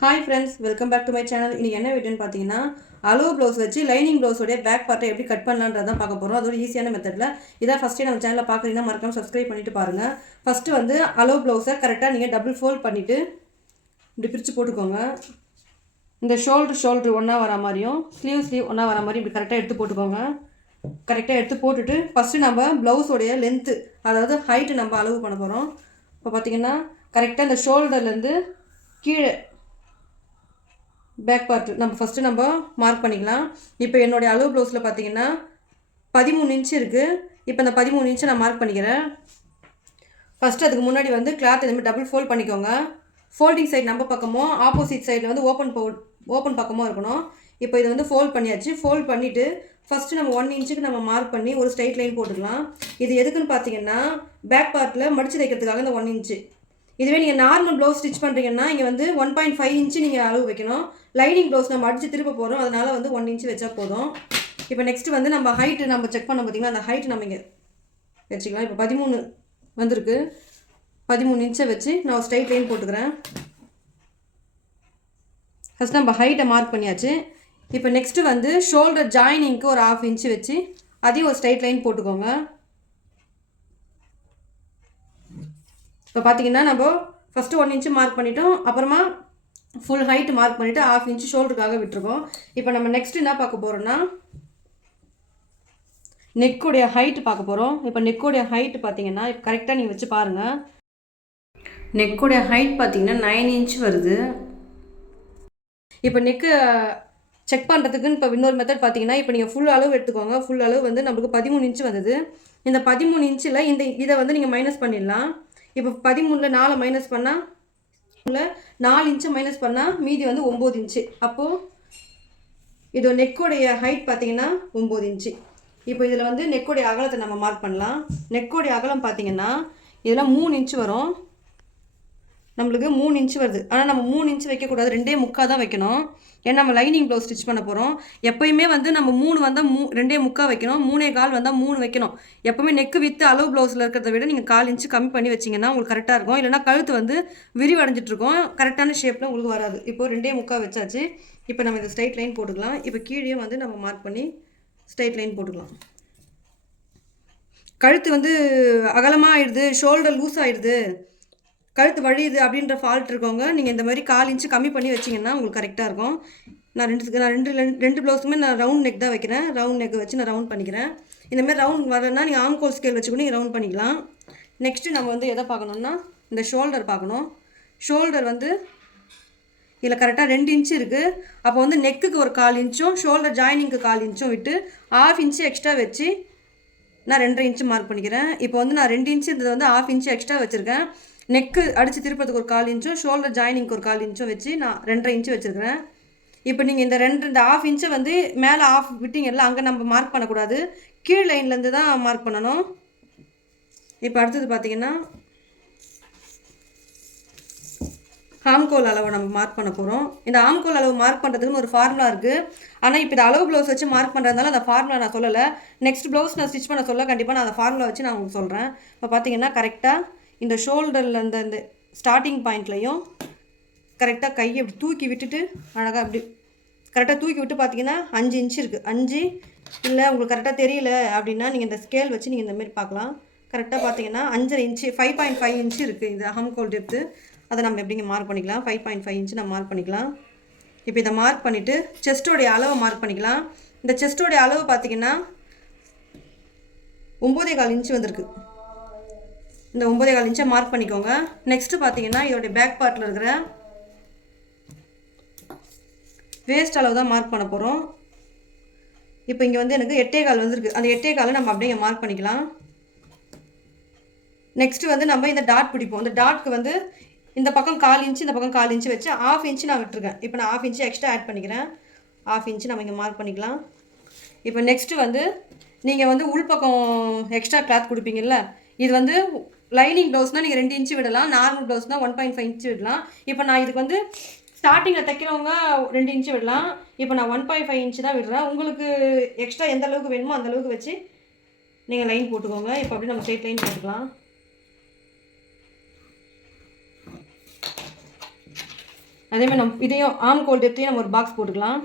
Hi friends, welcome back to my channel. இன்றைக்கி என்ன வீடியோன்னு பார்த்தீங்கன்னா, அலோ ப்ளவுஸ் வச்சு லைனிங் ப்ளவுஸோடைய பேக் பார்ட்டை எப்படி கட் பண்ணலான்றதான் பார்க்க போகிறோம். அது ஒரு ஈஸியான மெத்தடில். இதான் ஃபஸ்ட்டே நம்ம சேனலில் பார்க்குறீங்கன்னா மறக்காமல் சப்ஸ்கிரைப் பண்ணிவிட்டு பாருங்கள். ஃபஸ்ட்டு வந்து அலோ ப்ளவுஸை கரெக்டாக நீங்கள் டபுள் ஃபோல்ட் பண்ணிவிட்டு இப்படி பிரித்து போட்டுக்கோங்க. இந்த ஷோல்ட்ரு ஒன்றா வர மாதிரியும் ஸ்லீவ் ஒன்றா வர மாதிரி இப்படி கரெக்டாக எடுத்து போட்டுக்கோங்க. கரெக்டாக எடுத்து போட்டுட்டு ஃபஸ்ட்டு நம்ம ப்ளவுஸோடைய லென்த்து, அதாவது ஹைட்டு நம்ம அளவு பண்ண போகிறோம். இப்போ பார்த்தீங்கன்னா கரெக்டாக இந்த ஷோல்டர்லேருந்து கீழே பேக் பார்ட் நம்ம மார்க் பண்ணிக்கலாம். இப்போ என்னுடைய அளவு ப்ளவுஸில் பார்த்தீங்கன்னா 13 இன்ச்சு இருக்குது. இப்போ இந்த 13 இன்ச்சை நான் மார்க் பண்ணிக்கிறேன். ஃபஸ்ட்டு அதுக்கு முன்னாடி வந்து கிளாத் இதுமாதிரி டபுள் ஃபோல்ட் பண்ணிக்கோங்க. ஃபோல்டிங் சைடு நம்ம பக்கமும் ஆப்போசிட் சைடில் வந்து ஓப்பன் பக்கமும் இருக்கணும். இப்போ இதை வந்து ஃபோல்ட் பண்ணியாச்சு. ஃபோல்ட் பண்ணிவிட்டு ஃபஸ்ட்டு நம்ம 1 இன்ச்சுக்கு நம்ம மார்க் பண்ணி ஒரு ஸ்ட்ரைட் லைன் போட்டுக்கலாம். இது எதுக்குன்னு பார்த்தீங்கன்னா பேக் பார்ட்டில் மடித்து தைக்கிறதுக்காக இந்த 1 இன்ச்சு. இதுவே நீங்கள் நார்மல் ப்ளவுஸ் ஸ்டிச் பண்ணுறீங்கன்னா இங்கே வந்து 1.5 இன்ச்சு நீங்கள் அளவு வைக்கணும். லைனிங் ப்ளவுஸ் நம்ம அடித்து திருப்ப போகிறோம், அதனால் வந்து 1 இன்ச்சு வச்சா போதும். இப்போ நெக்ஸ்ட்டு வந்து நம்ம ஹைட்டு நம்ம செக் பண்ண பார்த்திங்கன்னா அந்த ஹைட்டு நம்ம இங்கே வச்சுக்கலாம். இப்போ 13 வந்திருக்கு. 13 இன்ச்சை வச்சு நான் ஒரு ஸ்ட்ரைட் லைன் போட்டுக்கிறேன். ஃபஸ்ட் நம்ம ஹைட்டை மார்க் பண்ணியாச்சு. இப்போ நெக்ஸ்ட்டு வந்து ஷோல்டர் ஜாயினிங்க்கு ஒரு 1/2 இன்ச்சு வச்சு அதையும் ஒரு ஸ்ட்ரைட் லைன் போட்டுக்கோங்க. இப்போ பார்த்தீங்கன்னா நம்ம ஃபஸ்ட்டு 1 இன்ச்சு மார்க் பண்ணிட்டோம். அப்புறமா ஃபுல் ஹைட்டு மார்க் பண்ணிவிட்டு 1/2 இன்ச்சு ஷோல்டருக்காக விட்டுருக்கோம். இப்போ நம்ம நெக்ஸ்ட்டு என்ன பார்க்க போகிறோம்னா நெக்குடைய ஹைட்டு பார்க்க போகிறோம். இப்போ நெக்குடைய ஹைட்டு பார்த்தீங்கன்னா கரெக்டாக நீங்கள் வச்சு பாருங்கள். நெக்குடைய ஹைட் பார்த்தீங்கன்னா 9 இன்ச் வருது. இப்போ நெக்கு செக் பண்ணுறதுக்குன்னு இப்போ இன்னொரு மெத்தட் பார்த்தீங்கன்னா, இப்போ நீங்கள் ஃபுல் அளவு எடுத்துக்கோங்க. ஃபுல் அளவு வந்து நம்மளுக்கு 13 இன்ச்சு வந்தது. இந்த 13 இன்ச்சில் இதை வந்து நீங்கள் மைனஸ் பண்ணிடலாம். இப்போ 13ல் 4 மைனஸ் பண்ணால் 4 இன்ச்சு மைனஸ் பண்ணால் மீதி வந்து 9 இன்ச்சு. அப்போது இது நெக்கோடைய ஹைட் பார்த்தீங்கன்னா 9 இன்ச்சு. இப்போ இதில் வந்து நெக்கோடைய அகலத்தை நம்ம மார்க் பண்ணலாம். நெக்கோடைய அகலம் பார்த்தீங்கன்னா இதில் 3 இன்ச்சு வரும். நம்மளுக்கு 3 இன்ச்சு வருது. ஆனால் நம்ம 3 இன்ச்சு வைக்கக்கூடாது, 2.75 தான் வைக்கணும். ஏன்னா நம்ம லைனிங் ப்ளவுஸ் ஸ்டிச் பண்ண போகிறோம். எப்போயுமே வந்து நம்ம 3 வந்தால் 2.75 வைக்கணும். 3.25 வந்தால் 3 வைக்கணும். எப்போவுமே நெக்கு வித்து அளவு ப்ளவுஸில் இருக்கிறத விட நீங்கள் 1/4 இன்ச்சு கம்மி பண்ணி வச்சிங்கன்னா உங்களுக்கு கரெக்டாக இருக்கும். இல்லைனா கழுத்து வந்து விரிவடைஞ்சிட்ருக்கும், கரெக்டான ஷேப்பில் உங்களுக்கு வராது. இப்போது 2.75 வச்சாச்சு. இப்போ நம்ம இதை ஸ்ட்ரைட் லைன் போட்டுக்கலாம். இப்போ கீழே வந்து நம்ம மார்க் பண்ணி ஸ்ட்ரைட் லைன் போட்டுக்கலாம். கழுத்து வந்து அகலமாக ஆயிடுது, ஷோல்டர் லூஸ் ஆகிடுது, கழுத்து வழியுது அப்படின்ற ஃபால்ட் இருக்கவங்க நீங்கள் இந்த மாதிரி 1/4 இன்ச்சு கம்மி பண்ணி வச்சிங்கன்னா உங்களுக்கு கரெக்டாக இருக்கும். நான் ரெண்டு ப்ளவுஸுமே நான் ரவுண்ட் நெக் தான் வைக்கிறேன். ரவுண்ட் நெக் வச்சு நான் ரவுண்ட் பண்ணிக்கிறேன். இந்தமாதிரி ரவுண்ட் வரலன்னா நீங்கள் ஆம்கோல் ஸ்கேல் வச்சு கூட நீங்கள் ரவுண்ட் பண்ணிக்கலாம். நெக்ஸ்ட்டு நம்ம வந்து எதை பார்க்கணுன்னா இந்த ஷோல்டர் பார்க்கணும். ஷோல்டர் வந்து இதில் கரெக்டாக 2 இன்ச்சு இருக்குது. அப்போ வந்து நெக்குக்கு ஒரு 1/4 இன்ச்சும் ஷோல்டர் ஜாயினிங்க்கு 1/4 இன்ச்சும் விட்டு 1/2 இன்ச்சு எக்ஸ்ட்ரா வச்சு நான் 2.5 இன்ச்சு மார்க் பண்ணிக்கிறேன். இப்போ வந்து நான் 2 இன்ச்சு இருந்தது வந்து 1/2 இன்ச்சு எக்ஸ்ட்ரா வச்சுருக்கேன். நெக்கு அடித்து திருப்பத்துக்கு ஒரு 1/4 இன்ச்சும் ஷோல்டர் ஜாயினிங்க்கு ஒரு 1/4 இன்ச்சும் வச்சு நான் 2.5 இன்ச்சு வச்சுருக்கிறேன். இப்போ நீங்கள் இந்த 1/2 இன்ச்சை வந்து மேலே ஆஃப் விட்டிங்கல்ல, அங்கே நம்ம மார்க் பண்ணக்கூடாது, கீழ் லைன்லேருந்து தான் மார்க் பண்ணணும். இப்போ அடுத்தது பார்த்தீங்கன்னா ஆம்கோல் அளவை நம்ம மார்க் பண்ண போகிறோம். இந்த ஆம்கோல் அளவு மார்க் பண்ணுறதுக்குன்னு ஒரு ஃபார்முலா இருக்குது. ஆனால் இப்போ இந்த அளவு ப்ளவுஸ் வச்சு மார்க் பண்ணுறதுனால அந்த ஃபார்முலா நான் சொல்லலை. நெக்ஸ்ட் ப்ளவுஸ் நான் ஸ்டிச் பண்ண சொல்ல கண்டிப்பாக நான் அந்த ஃபார்முலா வச்சு நான் உங்களுக்கு சொல்கிறேன். இப்போ பார்த்தீங்கன்னா கரெக்டாக இந்த ஷோல்டரில் இந்த ஸ்டார்டிங் பாயிண்ட்லையும் கரெக்டாக கையை இப்படி தூக்கி விட்டுட்டு அழகாக இப்படி கரெக்டாக தூக்கி விட்டு பார்த்தீங்கன்னா 5 இன்ச்சு இருக்குது. 5 இல்லை உங்களுக்கு கரெக்டாக தெரியல அப்படின்னா நீங்கள் இந்த ஸ்கேல் வச்சு நீங்கள் இந்தமாரி பார்க்கலாம். கரெக்டாக பார்த்தீங்கன்னா 5.5 இன்ச்சு 5.5 இன்ச்சு இருக்குது இந்த ஆம்கோல் டெப்த்து. அதை நம்ம எப்படிங்க மார்க் பண்ணிக்கலாம். 5.5 இன்ச்சு நம்ம மார்க் பண்ணிக்கலாம். இப்போ இதை மார்க் பண்ணிவிட்டு செஸ்ட்டோடைய அளவை மார்க் பண்ணிக்கலாம். இந்த செஸ்ட்டோடைய அளவு பார்த்தீங்கன்னா 9.25 இன்ச்சு வந்திருக்கு. இந்த 9.25 இன்ச்சை மார்க் பண்ணிக்கோங்க. நெக்ஸ்ட்டு பார்த்தீங்கன்னா இதோடைய பேக் பார்ட்டில் இருக்கிற வேஸ்ட் அளவு தான் மார்க் பண்ண போகிறோம். இப்போ இங்கே வந்து எனக்கு 8.25 வந்துருக்கு. அந்த 8.25 நம்ம அப்படியே மார்க் பண்ணிக்கலாம். நெக்ஸ்ட்டு வந்து நம்ம இந்த டாட் பிடிப்போம். இந்த டாட்க்கு வந்து இந்த பக்கம் 1/4 இன்ச்சு இந்த பக்கம் 1/4 இன்ச்சு வச்சு 1/2 இன்ச்சு நான் விட்டுருக்கேன். இப்போ நான் 1/2 இன்ச்சு எக்ஸ்ட்ரா ஆட் பண்ணிக்கிறேன். 1/2 இன்ச்சு நம்ம இங்கே மார்க் பண்ணிக்கலாம். இப்போ நெக்ஸ்ட்டு வந்து நீங்கள் வந்து உள்பக்கம் எக்ஸ்ட்ரா கிளாத் கொடுப்பீங்கல்ல, இது வந்து லைனிங் ப்ளவுஸ்னால் நீங்கள் 2 இன்ச்சு விடலாம், நார்மல் ப்ளவுஸ்னால் 1.5 இன்ச்சு விடலாம். இப்போ நான் இதுக்கு வந்து ஸ்டார்டிங்கில் தைக்கிறவங்க 2 இன்ச்சு விடலாம். இப்போ நான் 1.5 இன்ச்சு தான் விடுறேன். உங்களுக்கு எக்ஸ்ட்ரா எந்த அளவுக்கு வேணுமோ அந்த அளவுக்கு வச்சு நீங்கள் லைன் போட்டுக்கோங்க. இப்போ அப்படியே நம்ம ஸ்ட்ரெயிட் லைன் போட்டுக்கலாம். அதேமாதிரி நம்ம இதையும் ஆம்கோல் டெப்த்தையும் நம்ம ஒரு பாக்ஸ் போட்டுக்கலாம்.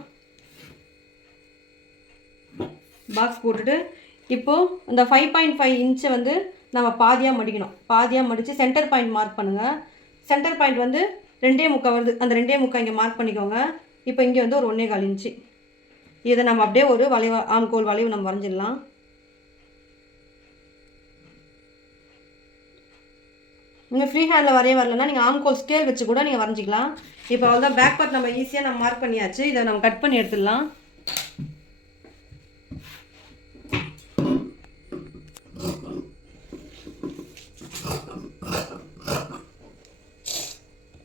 பாக்ஸ் போட்டுட்டு இப்போது இந்த 5.5 இன்ச்சை வந்து நம்ம பாதியாக மடிக்கணும். பாதியாக மடித்து சென்டர் பாயிண்ட் மார்க் பண்ணுங்கள். சென்டர் பாயிண்ட் வந்து 2.25 வருது. அந்த 2.25 இங்கே மார்க் பண்ணிக்கோங்க. இப்போ இங்கே வந்து ஒரு 1.25 இன்ச்சு. இதை நம்ம அப்படியே ஒரு வளைவு ஆம்கோல் வளைவு நம்ம வரைஞ்சிடலாம். நீங்கள் ஃப்ரீ ஹேண்டில் வரைய வரலன்னா நீங்கள் ஆம்கோல் ஸ்கேல் வச்சு கூட நீங்கள் வரைஞ்சிக்கலாம். இப்போ அவ்வளோதான், பேக் பார்ட் நம்ம ஈஸியாக நம்ம மார்க் பண்ணியாச்சு. இதை நம்ம கட் பண்ணி எடுத்துடலாம்.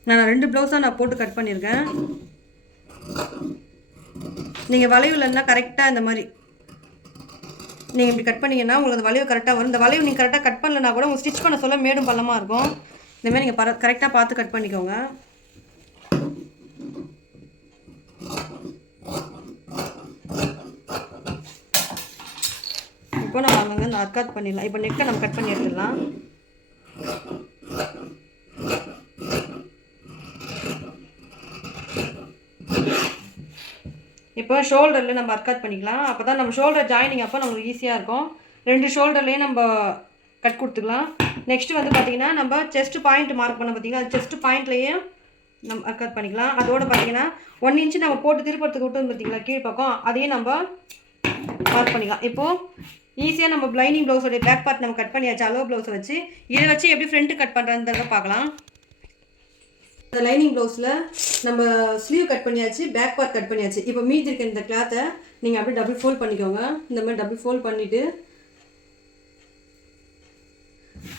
நான் 2 ப்ளவுஸாக நான் போட்டு கட் பண்ணியிருக்கேன். நீங்கள் வளைவு இல்லைன்னா கரெக்டாக இந்த மாதிரி நீங்கள் இப்படி கட் பண்ணிங்கன்னா உங்களுக்கு அந்த வளைவு கரெக்டாக வரும். இந்த வளைவு நீங்கள் கரெக்டாக கட் பண்ணலன்னா கூட உங்களுக்கு ஸ்டிச் பண்ண சொல்ல மேடும் பள்ளமாக இருக்கும். இந்தமாதிரி நீங்கள் கரெக்டாக பார்த்து கட் பண்ணிக்கோங்க. இப்போ நம்ம அங்கங்கே இந்த அர்க்காத் பண்ணிடலாம். இப்போ நெக்கை நம்ம கட் பண்ணி எடுத்துடலாம். இப்போ ஷோல்டரில் நம்ம அர்க்காத் பண்ணிக்கலாம். அப்போ தான் நம்ம ஷோல்டர் ஜாயினிங் அப்போ நம்மளுக்கு ஈஸியாக இருக்கும். 2 ஷோல்டர்லேயும் நம்ம கட் கொடுத்துக்கலாம். நெக்ஸ்ட்டு வந்து பார்த்திங்கன்னா நம்ம செஸ்ட் பாயிண்ட் மார்க் பண்ண பார்த்திங்கன்னா அது செஸ்ட் பாயிண்ட்லேயும் நம்ம அர்க்காத் பண்ணிக்கலாம். அதோடு பார்த்திங்கன்னா 1 இன்ச்சு நம்ம போட்டு திருப்பறதுக்கு விட்டு பார்த்திங்களா கீழ் பக்கம், அதையும் நம்ம மார்க் பண்ணிக்கலாம். இப்போது ஈஸியாக நம்ம லைனிங் ப்ளவுஸோடைய பேக் பார்ட் நம்ம கட் பண்ணியாச்சு அளவு ப்ளவுஸை வச்சு. இதை வச்சு எப்படி ஃப்ரண்ட்டு கட் பண்ணுறதுன்றத பார்க்கலாம். இந்த லைனிங் ப்ளவுஸில் நம்ம ஸ்லீவ் கட் பண்ணியாச்சு, பேக் பார்ட் கட் பண்ணியாச்சு. இப்போ மீதி இருக்க இந்த கிளாத்தை நீங்கள் அப்படியே டபுள் ஃபோல்ட் பண்ணிக்கோங்க. இந்த மாதிரி டபுள் ஃபோல்ட் பண்ணிவிட்டு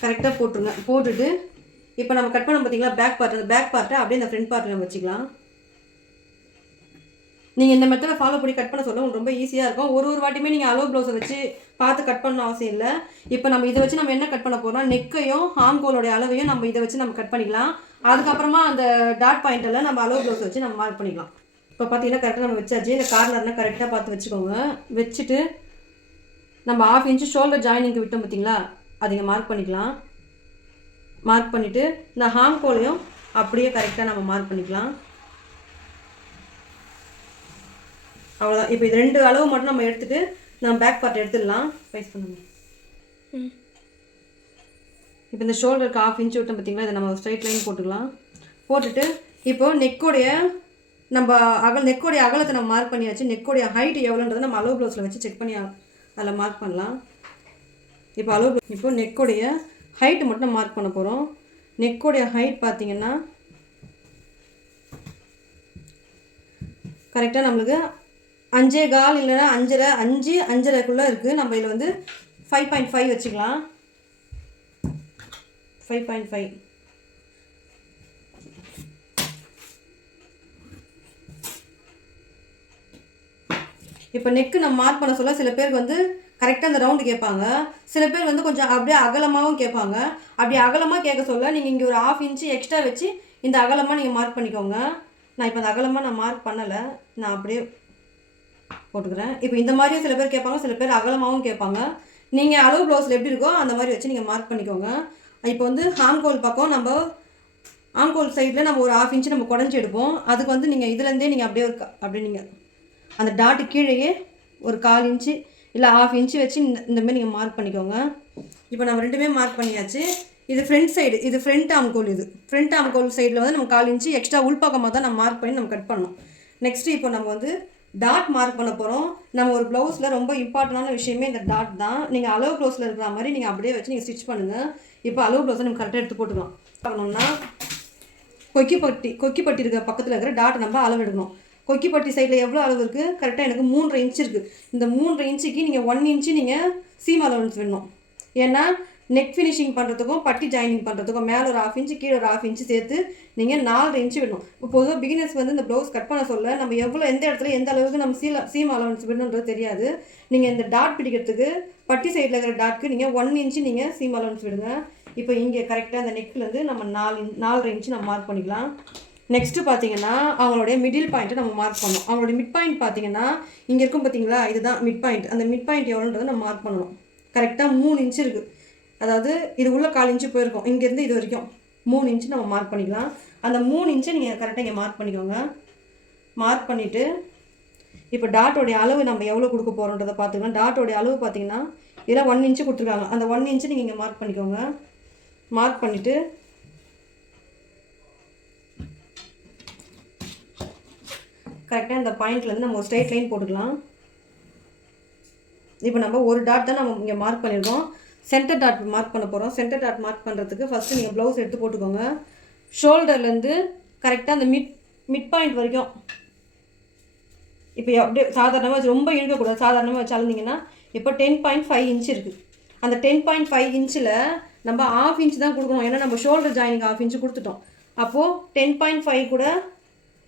கரெக்டாக போட்டுருங்க. போட்டுட்டு இப்போ நம்ம கட் பண்ண பார்த்தீங்களா பேக் பார்ட், அந்த பேக் பார்ட்டை அப்படியே இந்த ஃப்ரண்ட் பார்ட்டில் நம்ம வச்சுக்கலாம். நீங்கள் இந்த மெத்தடை ஃபாலோ பண்ணி கட் பண்ண சொல்ல உங்களுக்கு ரொம்ப ஈஸியாக இருக்கும். ஒரு வாட்டியுமே நீங்கள் அளவு ப்ளவுஸை வச்சு பார்த்து கட் பண்ண அவசியம் இல்லை. இப்போ நம்ம இதை வச்சு நம்ம என்ன கட் பண்ண போகிறோம், நெக்கையும் ஆம்கோலோடைய அளவையும் நம்ம இதை வச்சு நம்ம கட் பண்ணிக்கலாம். அதுக்கப்புறமா அந்த டாட் பாயிண்டெல்லாம் நம்ம அளவு ப்ளவுஸ் வச்சு நம்ம மார்க் பண்ணிக்கலாம். இப்போ பார்த்தீங்கன்னா கரெக்டாக நம்ம வச்சாச்சு. இந்த கார்னர்னால் கரெக்டாக பார்த்து வச்சுக்கோங்க. வச்சுட்டு நம்ம 1/2 இன்ச்சு ஷோல்டர் ஜாயினிங்க்கு விட்டோம் பார்த்தீங்களா, அதை இங்கே மார்க் பண்ணிக்கலாம். மார்க் பண்ணிவிட்டு இந்த ஆம்கோலையும் அப்படியே கரெக்டாக நம்ம மார்க் பண்ணிக்கலாம். அவ்வளோதான். இப்போ இது 2 அளவு மட்டும் நம்ம எடுத்துகிட்டு நம்ம பேக் பார்ட் எடுத்துடலாம். ஸ்பைஸ் பண்ணுங்க. இப்போ இந்த ஷோல்டருக்கு 1/2 இன்ச்சு விட்டோம் பார்த்தீங்களா, இதை நம்ம ஸ்ட்ரைட் லைன் போட்டுக்கலாம். போட்டுட்டு இப்போது நெக்கோடைய அகலத்தை நம்ம மார்க் பண்ணியாச்சு. நெக்கோடைய ஹைட் எவ்வளோன்றதை நம்ம அளவு ப்ளவுஸில் வச்சு செக் பண்ணி அதில் மார்க் பண்ணலாம். இப்போ நெக்கோடைய ஹைட்டு மட்டும் மார்க் பண்ண போகிறோம். நெக்கோடைய ஹைட் பார்த்தீங்கன்னா கரெக்டாக நம்மளுக்கு 5.25 இல்லைன்னா 5.5 இருக்குது. நம்ம இதில் வந்து 5.5 வச்சுக்கலாம். 5.5 இப்போ நெக்கு நம்ம மார்க் பண்ண சொல்ல சில பேருக்கு வந்து கரெக்டாக அந்த ரவுண்டு கேட்பாங்க. சில பேர் வந்து கொஞ்சம் அப்படியே அகலமாகவும் கேட்பாங்க. அப்படி அகலமாக கேட்க சொல்ல நீங்கள் இங்கே ஒரு 1/2 இன்ச்சு எக்ஸ்ட்ரா வச்சு இந்த அகலமாக நீங்கள் மார்க் பண்ணிக்கோங்க. நான் இப்போ அந்த அகலமாக நான் மார்க் பண்ணலை, நான் அப்படியே போட்டுக்கிறேன். இப்போ இந்த மாதிரியும் சில பேர் கேட்பாங்க, சில பேர் அகலமாகவும் கேட்பாங்க. நீங்கள் அளவு ப்ளவுஸில் எப்படி இருக்கோ அந்த மாதிரி வச்சு நீங்கள் மார்க் பண்ணிக்கோங்க. இப்போ வந்து ஆம்கோல் பக்கம் நம்ம ஆம்கோல் சைடில் நம்ம ஒரு 1/2 இன்ச்சு நம்ம குடஞ்சி எடுப்போம். அதுக்கு வந்து நீங்கள் இதுலேருந்தே நீங்கள் அப்படியே நீங்கள் அந்த டாட்டு கீழேயே ஒரு 1/4 இன்ச்சு இல்லை 1/2 இன்ச்சு வச்சு இந்தமாரி நீங்கள் மார்க் பண்ணிக்கோங்க. இப்போ நம்ம 2மே மார்க் பண்ணியாச்சு. இது ஃப்ரண்ட் சைடு, இது ஃப்ரண்ட் ஆம்கோல். இது ஃப்ரண்ட் ஆம்கோல் சைடில் வந்து நம்ம 1/4 இன்ச்சு எக்ஸ்ட்ரா உள்பக்கமாக தான் நம்ம மார்க் பண்ணி நம்ம கட் பண்ணணும். நெக்ஸ்ட்டு இப்போ நம்ம வந்து டாட் மார்க் பண்ண போகிறோம். நம்ம ஒரு ப்ளவுஸில் ரொம்ப இம்பார்ட்டண்டான விஷயமே இந்த டாட் தான். நீங்கள் அளவு ப்ளவுஸில் இருக்கிற மாதிரி நீங்கள் அப்படியே வச்சு நீங்கள் ஸ்டிச் பண்ணுங்கள். இப்போ அளவு ப்ளவுஸை நம்ம கரெக்டாக எடுத்து போட்டுக்கலாம். பண்ணணும்னா கொக்கிப்பட்டி இருக்கிற பக்கத்தில் இருக்கிற டாட்டை நம்ம அளவு எடுக்கணும். கொக்கிப்பட்டி சைடில் எவ்வளோ அளவு இருக்குது, கரெக்டாக எனக்கு 3.5 இன்ச்சு இருக்குது. இந்த 3.5 இன்ச்சுக்கு நீங்கள் 1 இன்ச்சு நீங்கள் சீம் அலவன்ஸ் வேணும். ஏன்னா நெக் ஃபினிஷிங் பண்ணுறதுக்கும் பட்டி ஜாயினிங் பண்ணுறதுக்கும் மேலே ஒரு 1/2 இன்ச்சு கீழே ஒரு 1/2 இன்ச்சு சேர்த்து நீங்கள் 4.5 இன்ச்சு வேணும். இப்போ பொதுவாக பிகினர்ஸ் வந்து இந்த ப்ளவுஸ் கட் பண்ண சொல்ல நம்ம எந்த இடத்துல எந்த அளவுக்கு நம்ம சீம் அலவன்ஸ் வேணுன்றது தெரியாது. நீங்கள் இந்த டாட் பிடிக்கிறதுக்கு பட்டி சைடில் இருக்கிற டாட்க்கு நீங்கள் 1 இன்ச்சு நீங்கள் சீம் அலவன்ஸ் விடுங்க. இப்போ இங்கே கரெக்டாக அந்த நெக்லேருந்து நம்ம 4.5 இன்ச்சு நம்ம மார்க் பண்ணிக்கலாம். நெக்ஸ்ட்டு பார்த்தீங்கன்னா அவங்களுடைய மிடில் பாயிண்ட்டை நம்ம மார்க் பண்ணணும். அவங்களுடைய மிட் பாயிண்ட் பார்த்தீங்கன்னா இங்கே இருக்கும் பார்த்தீங்களா, இதுதான் மிட் பாயிண்ட். அந்த மிட் பாயிண்ட் எவ்வளோன்றதை நம்ம மார்க் பண்ணணும். கரெக்டாக 3 இன்ச்சு இருக்குது. அதாவது இது உள்ள 1/4 இன்ச்சு போயிருக்கும். இங்கேருந்து இது வரைக்கும் 3 இன்ச்சு நம்ம மார்க் பண்ணிக்கலாம். அந்த 3 இன்ச்சை நீங்கள் கரெக்டாக இங்கே மார்க் பண்ணிக்கோங்க. மார்க் பண்ணிவிட்டு இப்போ டாட்டோடைய அளவு நம்ம எவ்வளோ கொடுக்க போகிறோன்றதை பார்த்துக்கலாம். டாட்டோடைய அளவு பார்த்தீங்கன்னா இதெல்லாம் 1 இன்ச்சு கொடுத்துருக்காங்க. அந்த 1 இன்ச்சு நீங்கள் இங்கே மார்க் பண்ணிக்கோங்க. மார்க் பண்ணிவிட்டு கரெக்டாக இந்த பாயிண்ட்லேருந்து நம்ம ஒரு ஸ்ட்ரைட் லைன் போட்டுக்கலாம். இப்போ நம்ம ஒரு டாட் தான் நம்ம இங்கே மார்க் பண்ணியிருக்கோம். சென்டர் டாட் மார்க் பண்ண போகிறோம். சென்டர் டாட் மார்க் பண்ணுறதுக்கு ஃபஸ்ட்டு நீங்கள் ப்ளவுஸ் எடுத்து போட்டுக்கோங்க. ஷோல்டர்லேருந்து கரெக்டாக அந்த மிட் பாயிண்ட் வரைக்கும் இப்போ அப்படியே சாதாரணமாக ரொம்ப இழுக்கக்கூடாது. சாதாரணமாக வச்சு அளந்தீங்கன்னா இப்போ 10.5 இன்ச் இருக்குது. அந்த 10.5 இன்ச்சில் நம்ம 1/2 இன்ச் தான் கொடுக்கணும். ஏன்னா நம்ம ஷோல்டர் ஜாயினிங் 1/2 இன்ச்சு கொடுத்துட்டோம். அப்போது 10.5 கூட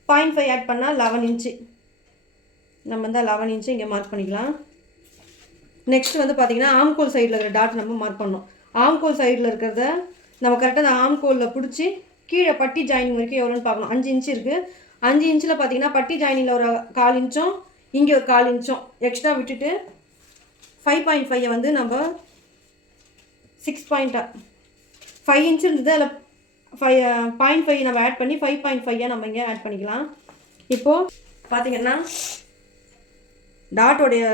0.5 ஆட் பண்ணால் 11 இன்ச்சு. நம்ம வந்து 11 இன்ச்சு இங்கே மார்க் பண்ணிக்கலாம். நெக்ஸ்ட் வந்து பார்த்திங்கன்னா ஆம்கோல் சைடில் இருக்கிற டாட் நம்ம மார்க் பண்ணோம். ஆம்கோல் சைடில் இருக்கிறத நம்ம கரெக்டாக அந்த ஆம்கோலில் பிடிச்சி கீழே பட்டி ஜாயினிங் வரைக்கும் எவ்வளோன்னு பார்க்கணும். 5 இன்ச்சு இருக்குது. 5 இன்ச்சில் பார்த்தீங்கன்னா பட்டி ஜாயினிங்கில் ஒரு 1/4 இன்ச்சும் இங்கே ஒரு 1/4 இன்ச்சும் எக்ஸ்ட்ரா விட்டுட்டு 5.5 வந்து நம்ம 6.5 இன்ச்சு இருந்தது. அதில் 0.5 நம்ம ஆட் பண்ணி 5.5 நம்ம இங்கே ஆட் பண்ணிக்கலாம். இப்போது பார்த்தீங்கன்னா டாட்டோடைய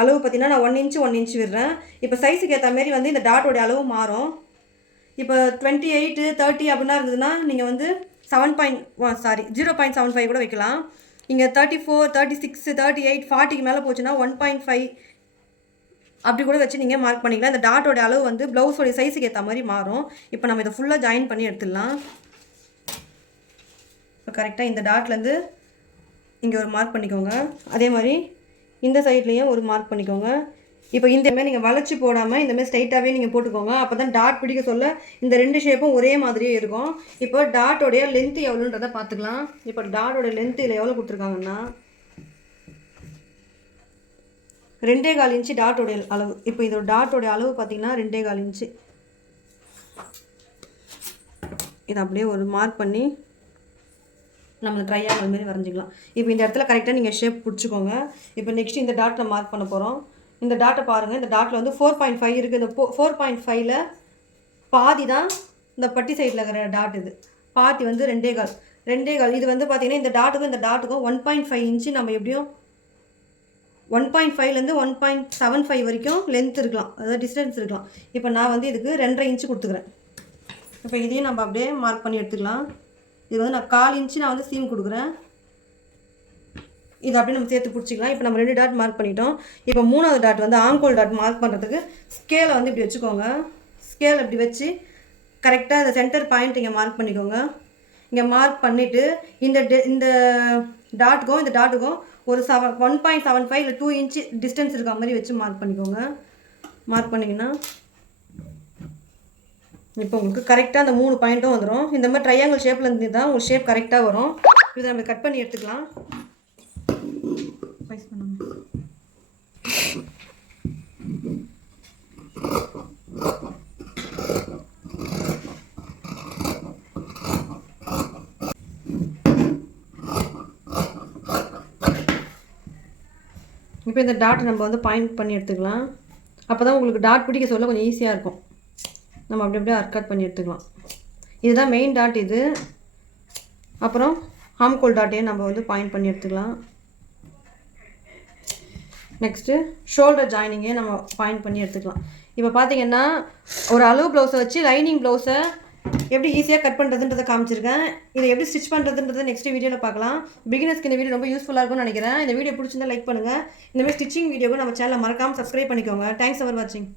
அளவு பார்த்தீங்கன்னா நான் 1 இன்ச்சு விடுறேன். இப்போ சைஸுக்கு ஏற்ற மாரி வந்து இந்த டாட்டோடைய அளவு மாறும். இப்போ 28 30 அப்படின்னா இருந்ததுன்னா நீங்கள் வந்து 0.75 கூட வைக்கலாம். இங்கே 34 36 38 40க்கு மேலே போச்சுன்னா 1.5 அப்படி கூட வச்சு நீங்கள் மார்க் பண்ணிக்கலாம். இந்த டாட்டோட அளவு வந்து ப்ளவுஸோடைய சைஸுக்கு ஏற்ற மாதிரி மாறும். இப்போ நம்ம இதை ஃபுல்லாக ஜாயின் பண்ணி எடுத்துடலாம். இப்போ கரெக்டாக இந்த டாட்லேருந்து இங்கே ஒரு மார்க் பண்ணிக்கோங்க. அதே மாதிரி இந்த சைட்லேயும் ஒரு மார்க் பண்ணிக்கோங்க. இப்போ இந்தமாதிரி நீங்கள் வளைச்சி போடாமல் இந்தமாதிரி ஸ்ட்ரைட்டாகவே நீங்கள் போட்டுக்கோங்க. அப்போ தான் டாட் பிடிக்க சொல்ல இந்த 2 ஷேப்பும் ஒரே மாதிரியே இருக்கும். இப்போ டாட்டோடைய லென்த்து எவ்வளோன்றதை பார்த்துக்கலாம். இப்போ டாட்டோடைய லென்த்து இதில் எவ்வளோ கொடுத்துருக்காங்கன்னா 2.25 இன்ச்சு டாட்டோடைய அளவு. இப்போ இதோட டாட்டோடைய அளவு பார்த்திங்கன்னா 2.25 இன்ச்சு. இதை அப்படியே ஒரு மார்க் பண்ணி நம்ம ட்ரையாங்கிள் மாரி வரைஞ்சிக்கலாம். இப்போ இந்த இடத்துல கரெக்டாக நீங்கள் ஷேப் பிடிச்சிக்கோங்க. இப்போ நெக்ஸ்ட் இந்த டாட்டை மார்க் பண்ண போகிறோம். இந்த டாட்டை பாருங்கள். இந்த டாட்டில் வந்து 4.5 இருக்குது. இந்த 4.5ல் பாதி தான் இந்த பட்டி சைடில் இருக்கிற டாட். இது பாதி வந்து 2.25. இது வந்து பார்த்திங்கன்னா இந்த டாட்டுக்கும் 1.5 இன்ச்சு நம்ம எப்படியும் 1.5லேருந்து 1.75 வரைக்கும் லென்த் இருக்கலாம், அதாவது டிஸ்டன்ஸ் இருக்கலாம். இப்போ நான் வந்து இதுக்கு 2.5 இன்ச்சு கொடுத்துக்கிறேன். இப்போ இதையும் நம்ம அப்படியே மார்க் பண்ணி எடுத்துக்கலாம். இது வந்து நான் 1/4 இன்ச்சு நான் வந்து சீம் கொடுக்குறேன். இது அப்படியே நம்ம சேர்த்து பிடிச்சிக்கலாம். இப்போ நம்ம 2 டாட் மார்க் பண்ணிட்டோம். இப்போ 3வது டாட் வந்து ஆம்கோல் டாட் மார்க் பண்ணுறதுக்கு ஸ்கேலை வந்து இப்படி வச்சுக்கோங்க. ஸ்கேல் இப்படி வச்சு கரெக்டாக இந்த சென்டர் பாயிண்ட் இங்கே மார்க் பண்ணிக்கோங்க. இங்கே மார்க் பண்ணிவிட்டு இந்த டாட்டுக்கும் இந்த டாட்டுக்கும் ஒரு 1.75 இல்லை 2 இன்ச்சு டிஸ்டன்ஸ் இருக்க மாதிரி வச்சு மார்க் பண்ணிக்கோங்க. மார்க் பண்ணிங்கன்னா இப்போ உங்களுக்கு கரெக்டாக அந்த 3 பாயிண்ட்டும் வந்துடும். இந்த மாதிரி ட்ரையாங்கிள் ஷேப்பில் இருந்து தான் உங்களுக்கு ஷேப் கரெக்டாக வரும். இதை நம்ம கட் பண்ணி எடுத்துக்கலாம். இப்போ இந்த டாட் நம்ம வந்து பாயிண்ட் பண்ணி எடுத்துக்கலாம். அப்போ தான் உங்களுக்கு டாட் பிடிக்க சொல்ல கொஞ்சம் ஈஸியாக இருக்கும். நம்ம அப்படி அப்படியே அர்க்கட் பண்ணி எடுத்துக்கலாம். இதுதான் மெயின் டாட் இது. அப்புறம் ஆம்கோல் டாட்டையும் நம்ம வந்து பாயிண்ட் பண்ணி எடுத்துக்கலாம். நெக்ஸ்ட்டு ஷோல்டர் ஜாயினிங்கே நம்ம பாயிண்ட் பண்ணி எடுத்துக்கலாம். இப்போ பார்த்தீங்கன்னா ஒரு அளவு ப்ளவுஸை வச்சு லைனிங் ப்ளவுஸை எப்படி ஈஸியாக கட் பண்ணுறதுன்றதை காமிச்சிருக்கேன். இதை எப்படி ஸ்டிச் பண்ணுறதுன்றதை நெக்ஸ்ட் வீடியோவில் பார்க்கலாம். பிகினர்ஸ்க்கு இந்த வீடியோ ரொம்ப யூஸ்ஃபுல்லாக இருக்கும்னு நினைக்கிறேன். இந்த வீடியோ பிடிச்சிருந்தா லைக் பண்ணுங்கள். இந்தமாதிரி ஸ்டிச்சிங் வீடியோவும் நம்ம சேனலை மறக்காமல் சப்ஸ்கிரைப் பண்ணிக்கோங்க. தேங்க்ஸ் ஃபார் வாட்சிங்.